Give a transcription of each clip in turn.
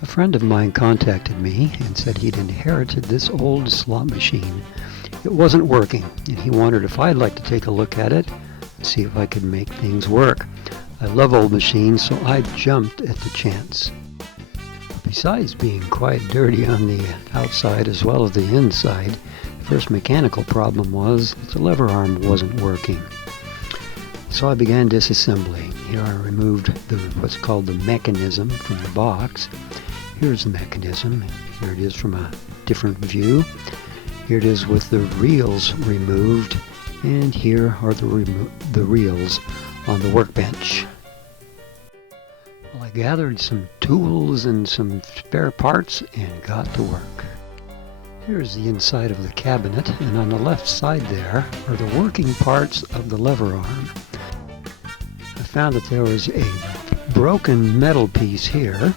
A friend of mine contacted me and said he'd inherited this old slot machine. It wasn't working, and he wondered if I'd like to take a look at it and see if I could make things work. I love old machines, so I jumped at the chance. Besides being quite dirty on the outside as well as the inside, the first mechanical problem was that the lever arm wasn't working. So I began disassembly. Here I removed what's called the mechanism from the box. Here's the mechanism. Here it is from a different view. Here it is with the reels removed, and here are the reels on the workbench. Well, I gathered some tools and some spare parts and got to work. Here's the inside of the cabinet, and on the left side there are the working parts of the lever arm. I found that there was a broken metal piece here,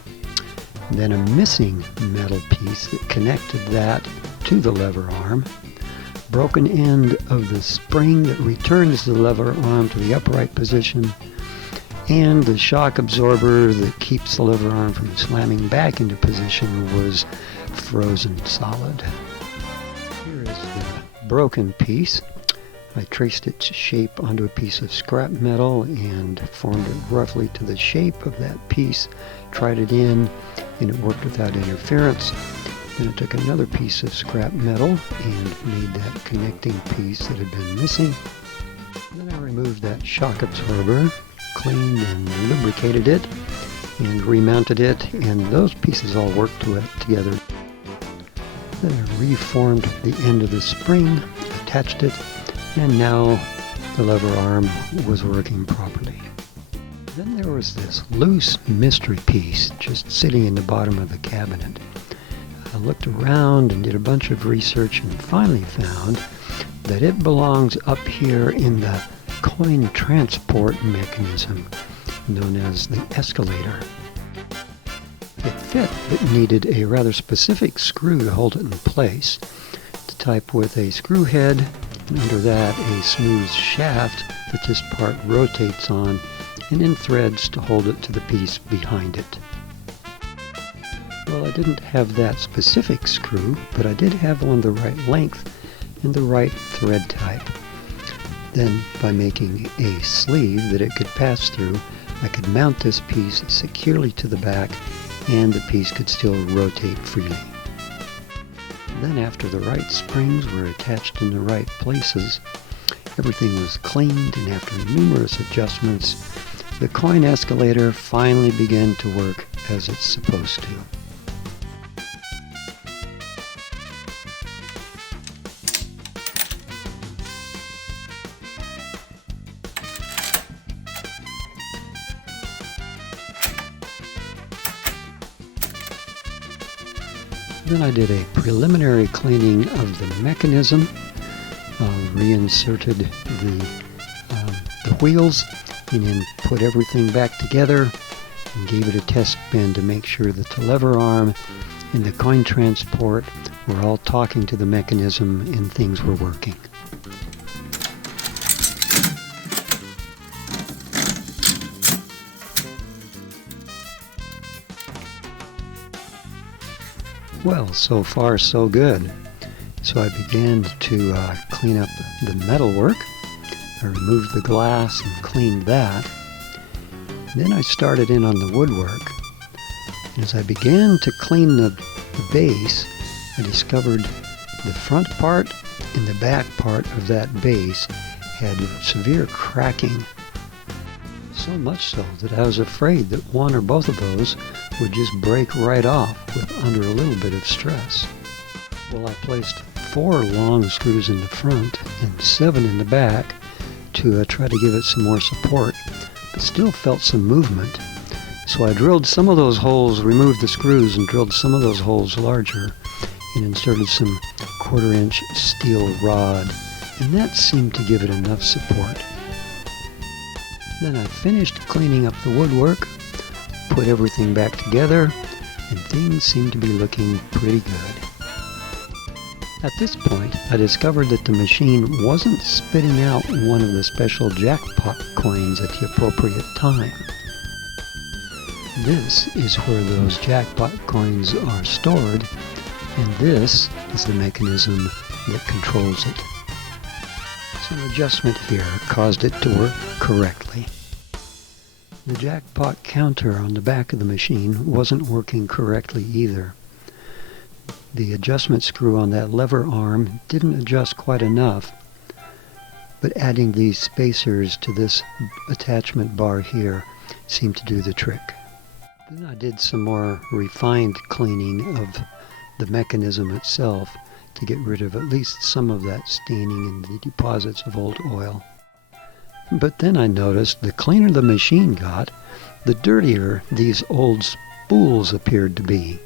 then a missing metal piece that connected that to the lever arm, broken end of the spring that returns the lever arm to the upright position, and the shock absorber that keeps the lever arm from slamming back into position was frozen solid. Here is the broken piece. I traced its shape onto a piece of scrap metal and formed it roughly to the shape of that piece, tried it in, and it worked without interference. Then I took another piece of scrap metal and made that connecting piece that had been missing. Then I removed that shock absorber, cleaned and lubricated it, and remounted it, and those pieces all worked together. Then I reformed the end of the spring, attached it, and now the lever arm was working properly. Then there was this loose mystery piece just sitting in the bottom of the cabinet. I looked around and did a bunch of research and finally found that it belongs up here in the coin transport mechanism known as the escalator. It fit but needed a rather specific screw to hold it in place, the type with a screw head, and under that a smooth shaft that this part rotates on, and then threads to hold it to the piece behind it. Well, I didn't have that specific screw, but I did have one the right length and the right thread type. Then, by making a sleeve that it could pass through, I could mount this piece securely to the back, and the piece could still rotate freely. Then, after the right springs were attached in the right places, everything was cleaned, and after numerous adjustments, the coin escalator finally began to work as it's supposed to. Then I did a preliminary cleaning of the mechanism, reinserted the wheels, and then put everything back together and gave it a test spin to make sure that the lever arm and the coin transport were all talking to the mechanism and things were working. Well, so far so good. So I began to clean up the metalwork. I removed the glass and cleaned that. Then I started in on the woodwork. As I began to clean the base, I discovered the front part and the back part of that base had severe cracking. So much so that I was afraid that one or both of those would just break right off under a little bit of stress. Well, I placed 4 long screws in the front and 7 in the back to try to give it some more support, but still felt some movement. So I drilled some of those holes, removed the screws, and drilled some of those holes larger, and inserted some 1/4-inch steel rod, and that seemed to give it enough support. Then I finished cleaning up the woodwork, put everything back together, and things seemed to be looking pretty good. At this point, I discovered that the machine wasn't spitting out one of the special jackpot coins at the appropriate time. This is where those jackpot coins are stored, and this is the mechanism that controls it. Some adjustment here caused it to work correctly. The jackpot counter on the back of the machine wasn't working correctly either. The adjustment screw on that lever arm didn't adjust quite enough, but adding these spacers to this attachment bar here seemed to do the trick. Then I did some more refined cleaning of the mechanism itself to get rid of at least some of that staining and the deposits of old oil. But then I noticed the cleaner the machine got, the dirtier these old spools appeared to be.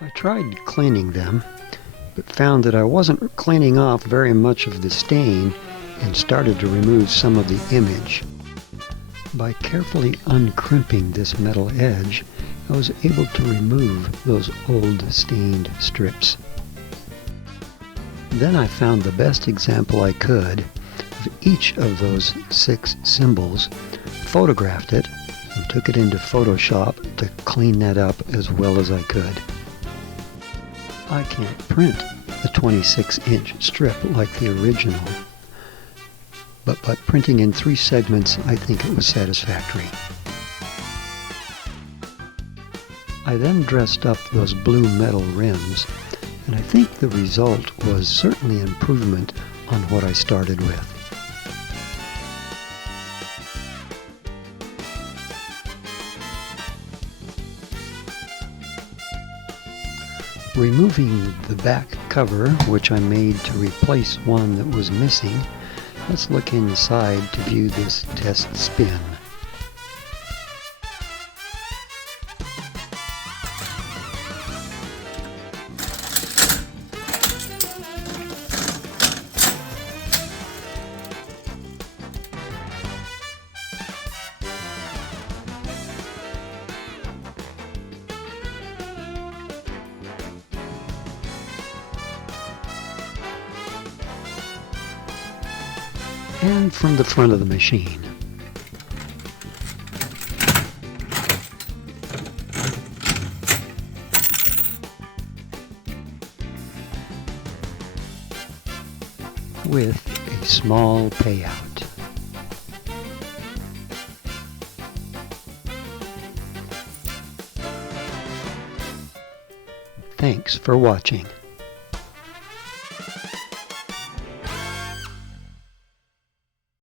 I tried cleaning them, but found that I wasn't cleaning off very much of the stain and started to remove some of the image. By carefully uncrimping this metal edge, I was able to remove those old stained strips. Then I found the best example I could of each of those 6 symbols, photographed it, and took it into Photoshop to clean that up as well as I could. I can't print a 26-inch strip like the original, but by printing in 3 segments, I think it was satisfactory. I then dressed up those blue metal rims, and I think the result was certainly an improvement on what I started with. Removing the back cover, which I made to replace one that was missing, let's look inside to view this test spin. And from the front of the machine. With a small payout. Thanks for watching.